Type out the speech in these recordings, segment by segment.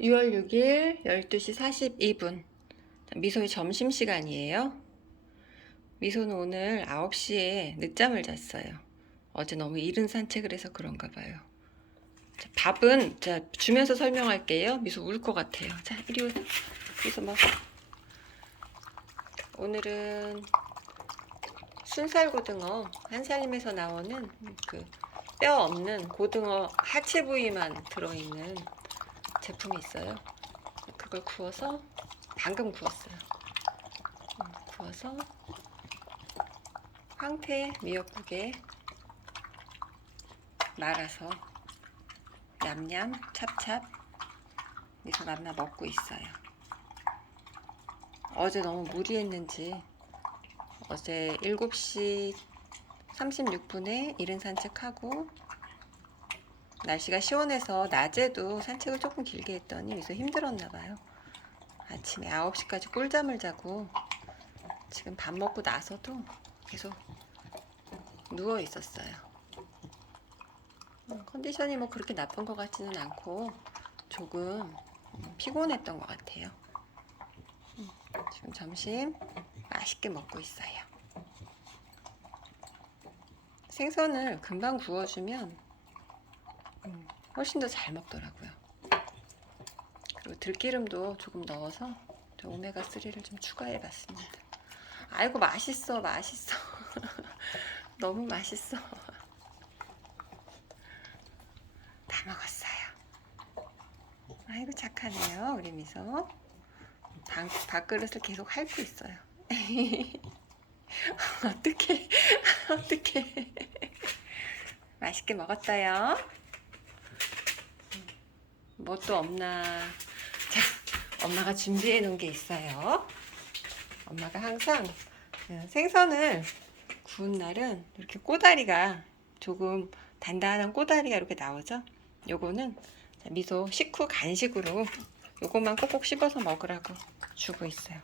6월 6일 12시 42분. 미소의 점심시간이에요. 미소는 오늘 9시에 늦잠을 잤어요. 어제 너무 이른 산책을 해서 그런가 봐요. 자, 밥은 자, 주면서 설명할게요. 미소 울 것 같아요. 자, 이리 오세요. 미소 먹어. 오늘은 순살고등어 한살림에서 나오는 그 뼈 없는 고등어 하체 부위만 들어있는 제품이 있어요. 그걸 구워서 방금 구웠어요. 음, 구워서 황태 미역국에 말아서 냠냠 찹찹 미소 만나 먹고 있어요. 어제 너무 무리했는지 어제 7시 36분에 이른 산책하고 날씨가 시원해서 낮에도 산책을 조금 길게 했더니 미소 힘들었나 봐요. 아침에 9시까지 꿀잠을 자고 지금 밥 먹고 나서도 계속 누워 있었어요. 음, 컨디션이 뭐 그렇게 나쁜 것 같지는 않고 조금 음, 피곤했던 것 같아요. 음, 지금 점심 맛있게 먹고 있어요. 생선을 금방 구워주면 음, 훨씬 더 잘 먹더라고요. 그리고 들기름도 조금 넣어서 저 오메가3를 좀 추가해 봤습니다. 아이고, 맛있어, 맛있어. 너무 맛있어. 다 먹었어요. 아이고, 착하네요, 우리 미소. 밥, 밥그릇을 계속 핥고 있어요. 어떡해, 어떡해. 맛있게 먹었어요. 뭐 또 없나? 자, 엄마가 준비해 놓은 게 있어요. 엄마가 항상 그 생선을 구운 날은 이렇게 꼬다리가 조금 단단한 꼬다리가 이렇게 나오죠. 요거는 자, 미소 식후 간식으로 요것만 꼭꼭 씹어서 먹으라고 주고 있어요.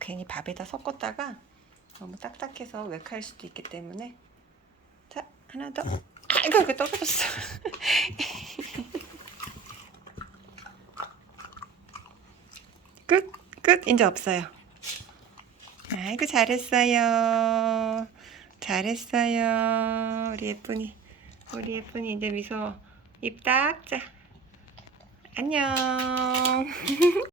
괜히 밥에다 섞었다가 너무 딱딱해서 왜칼 수도 있기 때문에 자 하나 더 아이고 이거 떨어졌어 끝! 끝! 이제 없어요. 아이고 잘했어요. 잘했어요. 우리 예쁜이. 우리 예쁜이 이제 미소 입 딱 자 안녕